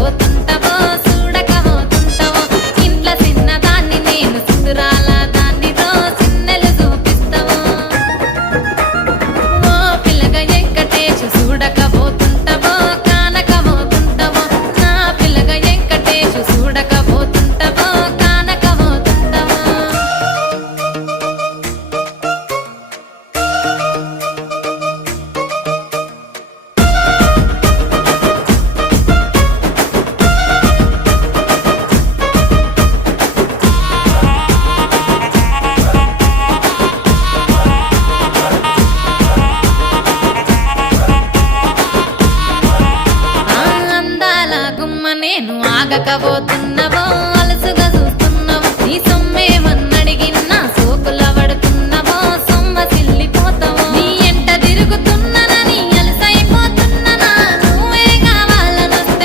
పోతుంటావో చూడకపోతుంటావో ఇంట్లో చిన్నదాన్ని నేను చిత్తురాల దాన్నితో చిన్నెలు చూపిస్తావో ఓ పిల్లగా వెంకటేష్ చూడకపోతుంటావో కానకపోతుంటావో నా పిల్లగా వెంకటేష్ చూడకపోతుంటావో కానకపోతుంటావో ఆ అందాల గుమ్మ నేను ఆగకపోతున్నా